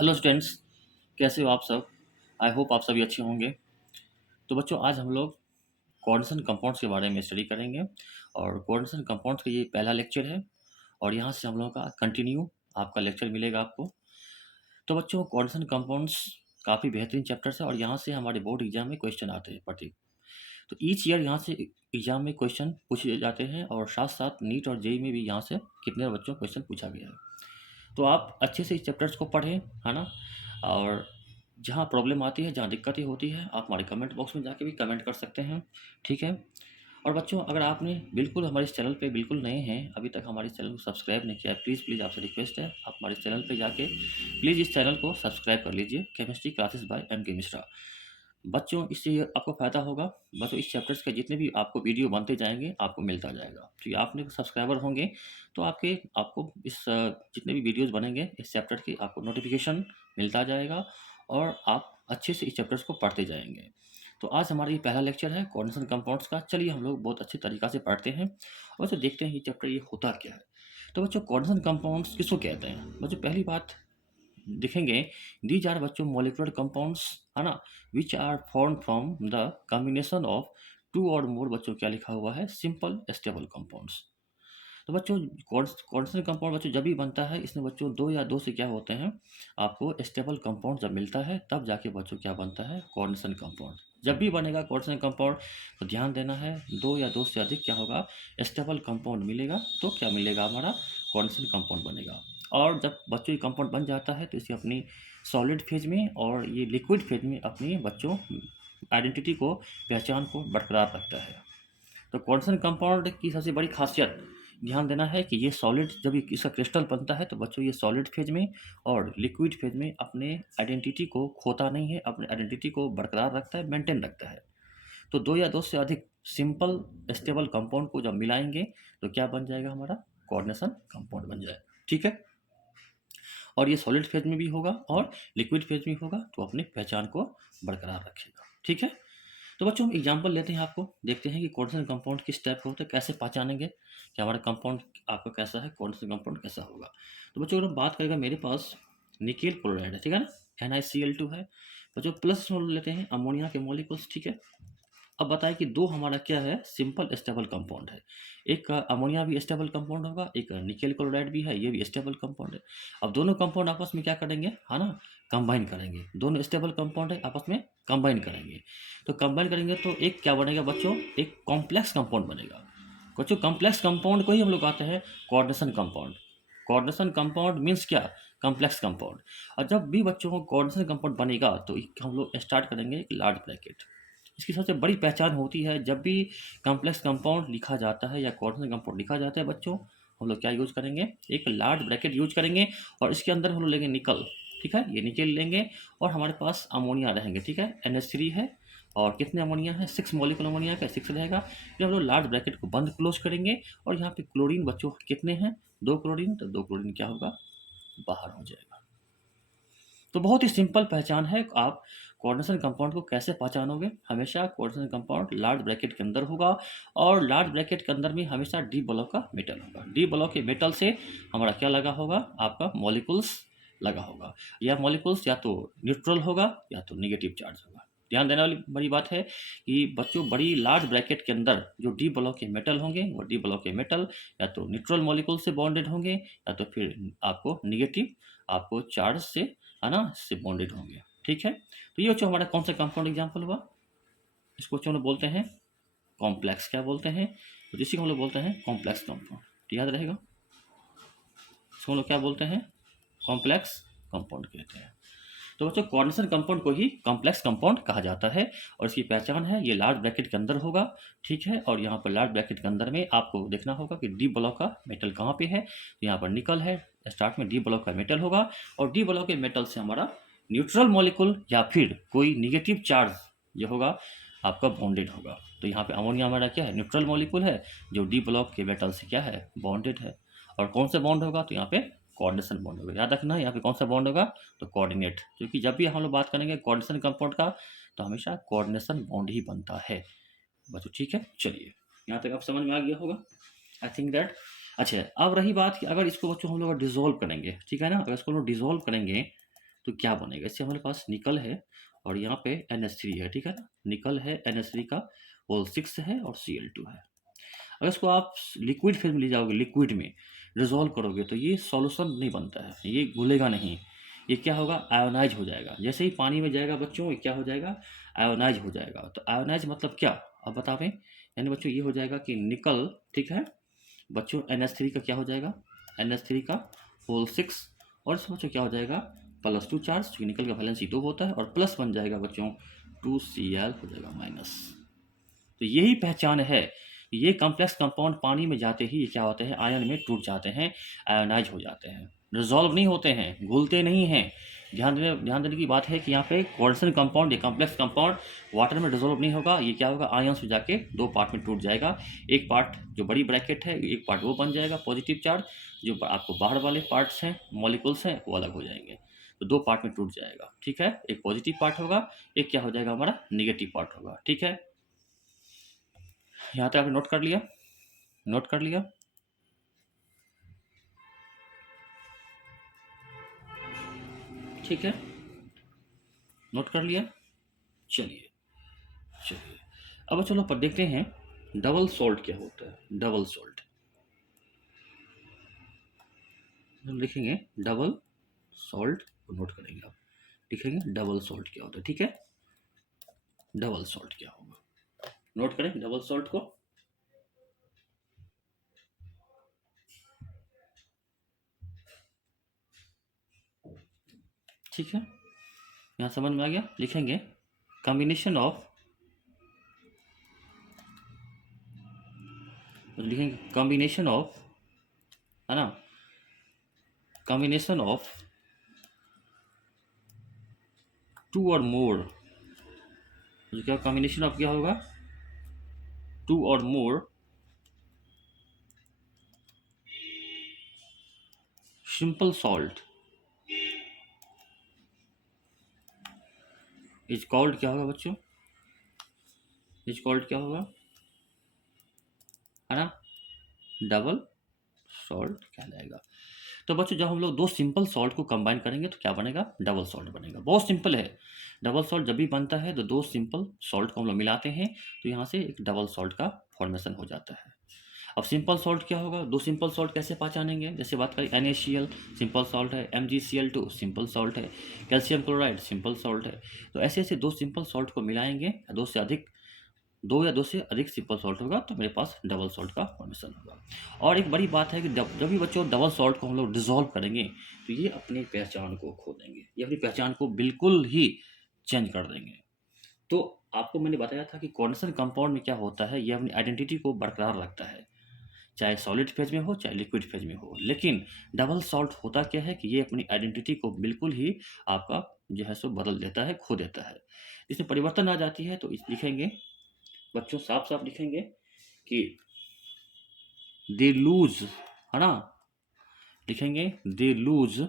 Hello students, कैसे हो आप सब? आई होप आप सभी अच्छे होंगे। तो बच्चों, आज हम लोग कोऑर्डिनेशन कंपाउंड्स के बारे में स्टडी करेंगे और कोऑर्डिनेशन कंपाउंड्स का ये पहला लेक्चर है और यहाँ से हम लोगों का कंटिन्यू आपका लेक्चर मिलेगा आपको। तो बच्चों, कोऑर्डिनेशन कंपाउंड्स काफ़ी बेहतरीन चैप्टर्स है और यहाँ से हमारे बोर्ड एग्जाम में क्वेश्चन आते हैं प्रति। तो ईच ईयर यहाँ से एग्जाम में क्वेश्चन पूछे जाते हैं और साथ साथ नीट और जेई में भी यहाँ से कितने बच्चों को क्वेश्चन पूछा गया है। तो आप अच्छे से इस चैप्टर्स को पढ़ें, है ना? और जहाँ प्रॉब्लम आती है, जहाँ दिक्कतें होती है, आप हमारे कमेंट बॉक्स में जाके भी कमेंट कर सकते हैं, ठीक है? और बच्चों, अगर आपने बिल्कुल हमारे इस चैनल पे बिल्कुल नए हैं, अभी तक हमारे इस चैनल को सब्सक्राइब नहीं किया है, प्लीज़ प्लीज़ आपसे रिक्वेस्ट है, आप हमारे इस चैनल पे जाके प्लीज़ इस चैनल को सब्सक्राइब कर लीजिए, केमिस्ट्री क्लासेस बाय एम के मिश्रा। बच्चों, इससे ये आपको फ़ायदा होगा। बच्चों, इस चैप्टर्स के जितने भी आपको वीडियो बनते जाएँगे, आपको मिलता जाएगा। तो ये आपने सब्सक्राइबर होंगे, तो आपको जितने भी वीडियोज़ बनेंगे इस चैप्टर की, आपको नोटिफ़िकेशन मिलता जाएगा और आप अच्छे से इस चैप्टर्स को पढ़ते जाएँगे। तो आज हमारा ये पहला लेक्चर है कोऑर्डिनेशन कंपाउंड्स का। चलिए हम लोग बहुत अच्छे तरीक़ा से पढ़ते हैं और फिर देखते हैं ये चैप्टर ये होता क्या है। तो बच्चों, कोऑर्डिनेशन कंपाउंड्स किसको कहते हैं? बच्चों, पहली बात देखेंगे, दीज आर बच्चों मॉलिक्यूलर कंपाउंड्स, है ना, which are form from the combination of two or more, बच्चों क्या लिखा हुआ है, सिंपल स्टेबल कंपाउंड्स। तो बच्चों, कॉन्स्टेंट कंपाउंड बच्चों जब भी बनता है, इसमें बच्चों दो या दो से क्या होते हैं, आपको स्टेबल कंपाउंड जब मिलता है तब जाके बच्चों क्या बनता है, कॉन्स्टेंट कंपाउंड। जब भी बनेगा कॉन्स्टेंट कंपाउंड तो ध्यान देना है, दो या दो से अधिक क्या होगा, स्टेबल कंपाउंड मिलेगा तो क्या मिलेगा, हमारा कॉन्स्टेंट कंपाउंड बनेगा। और जब बच्चों ये कंपाउंड बन जाता है तो इसे अपनी सॉलिड फेज में और ये लिक्विड फेज में अपनी बच्चों आइडेंटिटी को, पहचान को बरकरार रखता है। तो कॉन्स्टेंट कंपाउंड की सबसे बड़ी खासियत ध्यान देना है कि ये सॉलिड, जब ये इसका क्रिस्टल बनता है तो बच्चों ये सॉलिड फेज में और लिक्विड फेज में अपने आइडेंटिटी को खोता नहीं है, अपने आइडेंटिटी को बरकरार रखता है, मेंटेन रखता है। तो दो या दो से अधिक सिंपल स्टेबल कंपाउंड को जब मिलाएंगे तो क्या बन जाएगा, हमारा कोऑर्डिनेशन कंपाउंड बन जाएगा, ठीक है? और ये सॉलिड फेज में भी होगा और लिक्विड फेज में होगा तो अपनी पहचान को बरकरार रखेगा, ठीक है? तो बच्चों, हम एग्जाम्पल लेते हैं, आपको देखते हैं कि कोऑर्डिनेशन कंपाउंड किस टाइप का होता है, कैसे पहचानेंगे कि हमारा कंपाउंड आपका कैसा है, कोऑर्डिनेशन कंपाउंड कैसा होगा। तो बच्चों, अगर हम बात करेंगे, मेरे पास निकेल क्लोराइड है, ठीक है ना, NiCl2 है। बच्चों, प्लस लेते हैं अमोनिया के मॉलिक्यूल्स, ठीक है। अब बताएं कि दो हमारा क्या है, सिंपल स्टेबल कंपाउंड है। एक अमोनिया भी स्टेबल कंपाउंड होगा, एक निकेल क्लोराइड भी है, ये भी स्टेबल कंपाउंड है। अब दोनों कंपाउंड आपस में क्या करेंगे, है ना, कंबाइन करेंगे। दोनों स्टेबल कंपाउंड है, आपस में कंबाइन करेंगे। तो कंबाइन करेंगे तो एक क्या बनेगा बच्चों, एक कॉम्प्लेक्स कंपाउंड बनेगा। बच्चों, कॉम्प्लेक्स कंपाउंड को ही हम लोग आते हैं coordination compound. Coordination compound means क्या, कॉम्प्लेक्स कंपाउंड। और जब भी बच्चों को कोऑर्डिनेशन कंपाउंड बनेगा तो हम लोग स्टार्ट करेंगे एक लार्ज ब्रैकेट। इसकी सबसे बड़ी पहचान होती है, जब भी कॉम्प्लेक्स कंपाउंड लिखा जाता है या कोऑर्डिनेशन कंपाउंड लिखा जाता है बच्चों, हम लोग क्या यूज करेंगे, एक लार्ज ब्रैकेट यूज करेंगे और इसके अंदर हम लोग लेंगे निकल, ठीक है, ये निकल लेंगे और हमारे पास अमोनिया रहेंगे, ठीक है, NH3 है और कितने अमोनिया है, 6 मॉलिक्यूल अमोनिया का 6 रहेगा। फिर हम लोग लार्ज ब्रैकेट को बंद क्लोज करेंगे और यहाँ पे क्लोरीन बच्चों कितने हैं, 2 क्लोरीन, तो 2 क्लोरीन क्या होगा, बाहर हो जाएगा। तो बहुत ही सिंपल पहचान है, आप कोऑर्डिनेशन कंपाउंड को कैसे पहचानोगे, हमेशा कोऑर्डिनेशन कंपाउंड लार्ज ब्रैकेट के अंदर होगा और लार्ज ब्रैकेट के अंदर में हमेशा डी ब्लॉक का मेटल होगा। डी ब्लॉक के मेटल से हमारा क्या लगा होगा, आपका मॉलिक्यूल्स लगा होगा। या मॉलिक्यूल्स या तो न्यूट्रल होगा या तो नेगेटिव चार्ज होगा। ध्यान देने वाली बड़ी बात है कि बच्चों, बड़ी लार्ज ब्रैकेट के अंदर जो डी ब्लॉक के मेटल होंगे, वो डी ब्लॉक के मेटल या तो न्यूट्रल मॉलिक्यूल से बॉन्डेड होंगे या तो फिर आपको निगेटिव, आपको चार्ज से, है ना, से बॉन्डेड होंगे, ठीक है। तो ये जो हमारा कौन सा कंपाउंड एग्जाम्पल हुआ, इसको हम लोग बोलते हैं कॉम्प्लेक्स, क्या बोलते हैं, तो इसी को हम लोग बोलते हैं कॉम्प्लेक्स कंपाउंड, तो याद रहेगा, इसको हम लोग क्या बोलते हैं, कॉम्प्लेक्स कंपाउंड कहते हैं। तो बच्चों, कोऑर्डिनेशन कंपाउंड को ही कॉम्प्लेक्स कंपाउंड कहा जाता है और इसकी पहचान है, ये लार्ज ब्रैकेट के अंदर होगा, ठीक है। और यहाँ पर लार्ज ब्रैकेट के अंदर में आपको देखना होगा कि डी ब्लॉक का मेटल कहाँ पे है, तो यहाँ पर निकल है, स्टार्ट में डी ब्लॉक का मेटल होगा और डी ब्लॉक के मेटल से हमारा न्यूट्रल मॉलिक्यूल या फिर कोई निगेटिव चार्ज ये होगा, आपका बॉन्डेड होगा। तो यहाँ पे अमोनिया हमारा क्या है, न्यूट्रल मॉलिक्यूल है जो डी ब्लॉक के मेटल से क्या है, बॉन्डेड है। और कौन से बॉन्ड होगा, तो यहाँ पे कोऑर्डिनेशन बॉन्ड होगा। याद रखना है यहाँ पे कौन सा बॉन्ड होगा, तो कोऑर्डिनेट, क्योंकि जब भी हम लोग बात करेंगे कोऑर्डिनेशन कंपाउंड का तो हमेशा कोऑर्डिनेशन बॉन्ड ही बनता है बच्चों, ठीक है। चलिए, यहाँ तक आप समझ में आ गया होगा, आई थिंक दैट। अच्छा, अब रही बात कि अगर इसको बच्चों हम लोग डिजोल्व करेंगे, ठीक है ना, अगर इसको हम लोग डिजोल्व करेंगे तो क्या बनेगा, इससे हमारे पास निकल है और यहाँ पे NH3 है, ठीक है ना, निकल है, NH3 का होल 6 है और Cl2 है। अगर इसको आप लिक्विड फेज में ले जाओगे, लिक्विड में रिजॉल्व करोगे तो ये सॉल्यूशन नहीं बनता है, ये घुलेगा नहीं, ये क्या होगा, आयोनाइज हो जाएगा। जैसे ही पानी में जाएगा बच्चों, ये क्या हो जाएगा, आयोनाइज हो जाएगा। तो आयोनाइज मतलब क्या, अब बतावें, यानी बच्चों ये हो जाएगा कि निकल, ठीक है बच्चों, NH3 का क्या हो जाएगा, NH3 का होल 6, और इसमें बच्चों क्या हो जाएगा, +2 चार्ज, क्योंकि निकल का वैलेंसी 2 होता है, और प्लस बन जाएगा बच्चों 2Cl हो जाएगा माइनस। तो यही पहचान है, ये कॉम्प्लेक्स कंपाउंड पानी में जाते ही ये क्या होते हैं, आयन में टूट जाते हैं, आयोनाइज हो जाते हैं, रिजॉल्व नहीं होते हैं, घुलते नहीं हैं। ध्यान देने की बात है कि यहाँ पे कोऑर्डिनेशन कंपाउंड या कॉम्प्लेक्स कंपाउंड वाटर में डिजोल्व नहीं होगा, ये क्या होगा, आयंस में जाके 2 पार्ट में टूट जाएगा। एक पार्ट जो बड़ी ब्रैकेट है, एक पार्ट वो बन जाएगा पॉजिटिव चार्ज, जो आपको बाहर वाले पार्ट्स हैं, मॉलिक्यूल्स हैं, वो अलग हो जाएंगे। तो 2 पार्ट में टूट जाएगा, ठीक है, एक पॉजिटिव पार्ट होगा, एक क्या हो जाएगा हमारा, निगेटिव पार्ट होगा, ठीक है। यहाँ तक आपने नोट कर लिया, नोट कर लिया, ठीक है, नोट कर लिया। चलिए चलिए, अब चलो पर देखते हैं डबल सॉल्ट क्या होता है। डबल सॉल्ट हम लिखेंगे, डबल सॉल्ट को नोट करेंगे, आप लिखेंगे डबल सॉल्ट क्या होता है, ठीक है, डबल सॉल्ट क्या होगा, नोट करें डबल सॉल्ट को। ठीक है, यहाँ समझ में आ गया, लिखेंगे कॉम्बिनेशन ऑफ, लिखेंगे कॉम्बिनेशन ऑफ, है ना, कॉम्बिनेशन ऑफ 2 और मोर, तो क्या कॉम्बिनेशन ऑफ क्या होगा, 2 और more simple salt is called, क्या होगा बच्चों, इज कॉल्ड क्या होगा, है ना, डबल सॉल्ट कहलाएगा। तो बच्चों जब हम लोग 2 सिंपल सॉल्ट को कंबाइन करेंगे तो क्या बनेगा, डबल सॉल्ट बनेगा। बहुत सिंपल है, डबल सॉल्ट जब भी बनता है तो 2 सिंपल सॉल्ट को हम लोग मिलाते हैं, तो यहाँ से एक डबल सॉल्ट का फॉर्मेशन हो जाता है। अब सिंपल सॉल्ट क्या होगा, 2 सिंपल सॉल्ट कैसे पहचानेंगे, जैसे बात करें NaCl सिंपल सॉल्ट है, MgCl2 सिंपल सॉल्ट है, कैल्शियम क्लोराइड सिंपल सॉल्ट है। तो ऐसे ऐसे 2 सिंपल सॉल्ट को मिलाएंगे, 2 या 2 से अधिक सिंपल सॉल्ट होगा तो मेरे पास डबल सॉल्ट का फॉर्मेशन होगा। और एक बड़ी बात है कि जब भी बच्चों डबल सॉल्ट को हम लोग डिजोल्व करेंगे तो ये अपनी पहचान को खो देंगे, ये अपनी पहचान को बिल्कुल ही चेंज कर देंगे। तो आपको मैंने बताया था कि कोऑर्डिनेशन कंपाउंड में क्या होता है, ये अपनी आइडेंटिटी को बरकरार रखता है, चाहे सॉलिड फेज में हो चाहे लिक्विड फेज में हो। लेकिन डबल सॉल्ट होता क्या है कि ये अपनी आइडेंटिटी को बिल्कुल ही आपका जो है सो बदल देता है, खो देता है, इसमें परिवर्तन आ जाती है। तो लिखेंगे बच्चों, साफ साफ लिखेंगे कि दे लूज, है ना, लिखेंगे they lose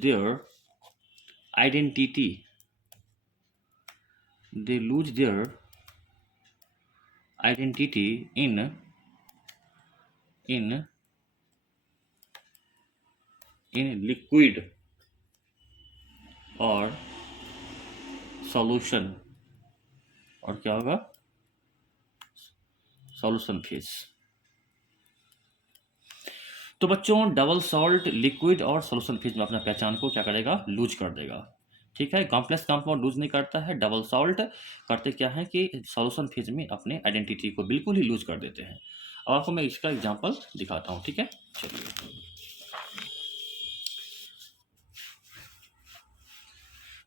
their, identity, they lose their identity in liquid और सॉल्यूशन, और क्या होगा, सॉल्यूशन फेज। तो बच्चों डबल सॉल्ट लिक्विड और सॉल्यूशन फेज में अपना पहचान को क्या करेगा, लूज कर देगा, ठीक है। कॉम्प्लेक्स कंपाउंड लूज नहीं करता है, डबल सॉल्ट करते क्या है कि सॉल्यूशन फेज में अपने आइडेंटिटी को बिल्कुल ही लूज कर देते हैं। अब आपको मैं इसका एग्जांपल दिखाता हूँ, ठीक है। चलिए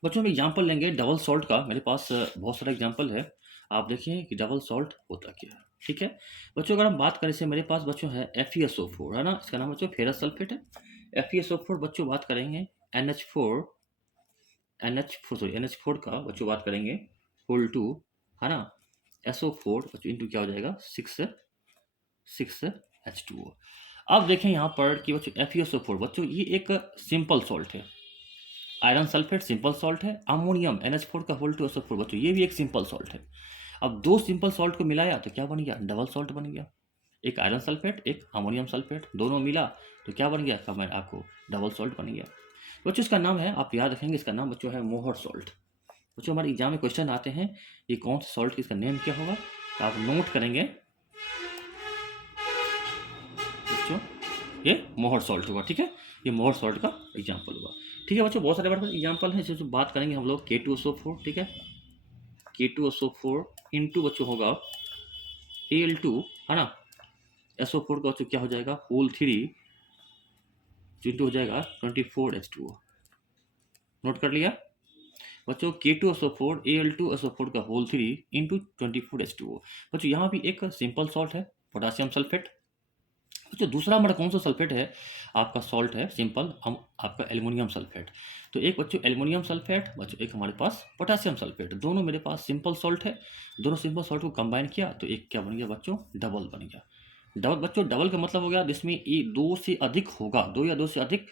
बच्चों हम एग्जांपल लेंगे डबल सॉल्ट का, मेरे पास बहुत सारा एग्जांपल है, आप देखिए कि डबल सॉल्ट होता क्या है, ठीक है। बच्चों अगर हम बात करें से मेरे पास बच्चों है FeSO4, है ना, इसका नाम बच्चों फेरस सल्फेट है। FeSO4 बच्चों बात करेंगे NH4 NH4 का बच्चों बात करेंगे होल 2, है ना, SO4 बच्चों इंटू क्या हो जाएगा 6H2O। अब देखें यहाँ पर कि बच्चों FeSO4 बच्चों ये एक सिंपल सॉल्ट है, आयरन सल्फेट सिंपल सॉल्ट है, अमोनियम NH4 का होल 2 SO4 बच्चों ये भी एक सिंपल सॉल्ट है। अब 2 सिंपल सॉल्ट को मिलाया तो क्या बन गया, डबल सॉल्ट बन गया। एक आयरन सल्फेट, एक अमोनियम सल्फेट, दोनों मिला तो क्या बन गया, कंबाइन आपको डबल सॉल्ट बन गया। बच्चों इसका नाम है, आप याद रखेंगे, इसका नाम बच्चों है मोहर सॉल्ट। बच्चों हमारे एग्जाम में क्वेश्चन आते हैं ये कौन सा सॉल्ट, इसका नेम क्या होगा, तो आप नोट करेंगे बच्चों ये मोहर सॉल्ट होगा। ठीक है, ये मोहर सॉल्ट का एग्जाम्पल होगा। ठीक है बच्चों, बहुत सारे हमारे पास एग्जाम्पल हैं, जिसमें बात करेंगे हम लोग K2SO4। ठीक है, K2SO4 इंटू बच्चों होगा Al2, है ना, SO4 का बच्चों क्या हो जाएगा, होल 3 इंटू हो जाएगा 24H2O। नोट कर लिया बच्चों, K2SO4 Al2SO4 का होल 3 इंटू 24H2O। बच्चों यहाँ भी एक सिंपल सॉल्ट है, पोटासियम सल्फेट। बच्चों दूसरा हमारा कौन सा सल्फेट है, आपका सॉल्ट है सिंपल, हम आपका एल्युमिनियम सल्फेट। तो एक बच्चों एल्युमिनियम सल्फेट, बच्चों एक हमारे पास पोटासियम सल्फेट, दोनों मेरे पास सिंपल सॉल्ट है। दोनों सिंपल सॉल्ट को कंबाइन किया तो एक क्या बन गया बच्चों, डबल बन गया। डबल बच्चों, डबल का मतलब हो गया जिसमें ये दो से अधिक होगा, दो या दो से अधिक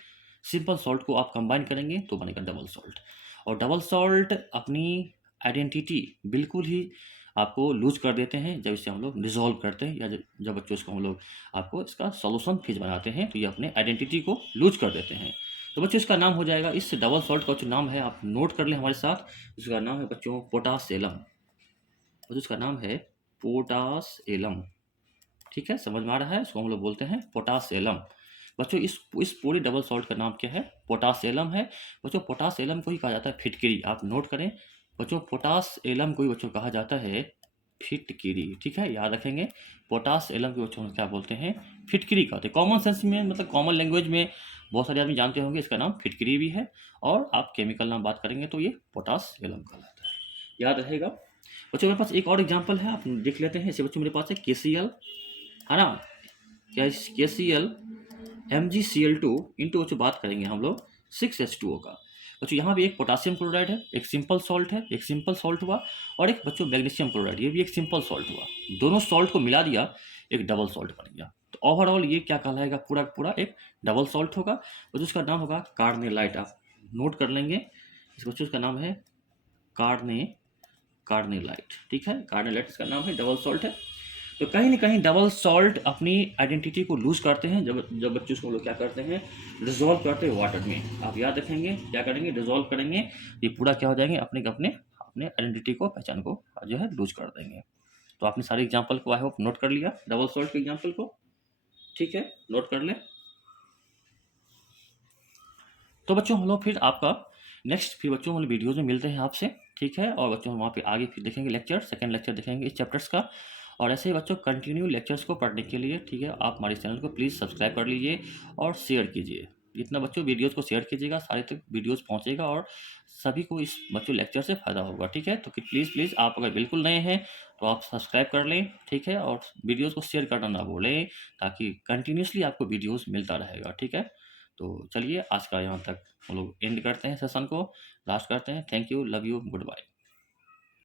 सिंपल सॉल्ट को आप कंबाइन करेंगे तो बनेगा डबल सॉल्ट। और डबल सॉल्ट अपनी आइडेंटिटी बिल्कुल ही आपको लूज कर देते हैं जब इसे हम लोग डिजोल्व करते हैं, या जब बच्चों इसको हम लोग आपको इसका सॉल्यूशन फिज बनाते हैं तो ये अपने आइडेंटिटी को लूज कर देते हैं। तो बच्चों इसका नाम हो जाएगा, इस डबल सॉल्ट का जो नाम है आप नोट कर लें हमारे साथ, इसका नाम है बच्चों पोटासेलम। बच्चों इसका नाम है पोटासेलम। ठीक है, समझ में आ रहा है, इसको हम लोग बोलते हैं पोटासेलम। बच्चों इस पूरे डबल सॉल्ट का नाम क्या है, पोटासेलम है। बच्चों पोटासेलम को ही कहा जाता है फिटकिरी, आप नोट करें बच्चों, पोटासेलम को ही बच्चों कहा जाता है फिटकिरी। ठीक है, याद रखेंगे, पोटासेलम के बच्चों को क्या बोलते हैं, फिटकिरी कहते हैं। कॉमन सेंस में, मतलब कॉमन लैंग्वेज में बहुत सारे आदमी जानते होंगे इसका नाम फिटकिरी भी है, और आप केमिकल नाम बात करेंगे तो ये पोटासेलम कहलाता है, याद रहेगा। बच्चों मेरे पास एक और एग्जाम्पल है, आप देख लेते हैं इसे। बच्चों मेरे पास है KCl, है ना, क्या KCl MgCl2 इंटू बच्चों बात करेंगे हम लोग 6H2O का। बच्चों यहाँ भी एक पोटासियम क्लोराइड है, एक सिंपल सॉल्ट है, एक सिंपल सॉल्ट हुआ, और एक बच्चों मैग्नीशियम क्लोराइड, ये भी एक सिंपल सॉल्ट हुआ। दोनों सॉल्ट को मिला दिया, एक डबल सॉल्ट बन गया। तो ओवरऑल ये क्या कहलाएगा, पूरा पूरा एक डबल सॉल्ट होगा। बच्चों उसका नाम होगा कार्नेलाइट, आप नोट कर लेंगे इस बच्चों, उसका नाम है कार्नेलाइट। ठीक है, कार्नेलाइट इसका नाम है, डबल सॉल्ट है। तो कहीं ना कहीं डबल सॉल्ट अपनी आइडेंटिटी को लूज करते हैं जब जब बच्चे उसको लोग क्या करते हैं, डिजोल्व करते हैं वाटर में। आप याद रखेंगे क्या करेंगे, डिजोल्व करेंगे, ये पूरा क्या हो जाएंगे, अपने अपने अपने आइडेंटिटी को, पहचान को जो है लूज कर देंगे। तो आपने सारे एग्जाम्पल को आई होप नोट कर लिया, डबल सॉल्ट के एग्जाम्पल को। ठीक है, नोट कर लें। तो बच्चों हम लोग फिर आपका नेक्स्ट फिर बच्चों हम लोग वीडियोज़ में मिलते हैं आपसे। ठीक है, और बच्चों हम वहाँ पे आगे फिर देखेंगे लेक्चर, सेकंड लेक्चर देखेंगे इस चैप्टर्स का। और ऐसे ही बच्चों कंटिन्यू लेक्चर्स को पढ़ने के लिए, ठीक है, आप हमारे चैनल को प्लीज़ सब्सक्राइब कर लीजिए और शेयर कीजिए। जितना बच्चों वीडियोज़ को शेयर कीजिएगा, सारे तक वीडियोज़ पहुँचेगा और सभी को इस बच्चों लेक्चर से फ़ायदा होगा। ठीक है, तो प्लीज़ प्लीज़ आप अगर बिल्कुल नए हैं तो आप सब्सक्राइब कर लें। ठीक है, और वीडियोज़ को शेयर करना ना भूलें, ताकि कंटिन्यूसली आपको वीडियोज़ मिलता रहेगा। ठीक है, तो चलिए आज का यहाँ तक हम लोग एंड करते हैं, सेशन को लास्ट करते हैं। Thank you, love you, good bye.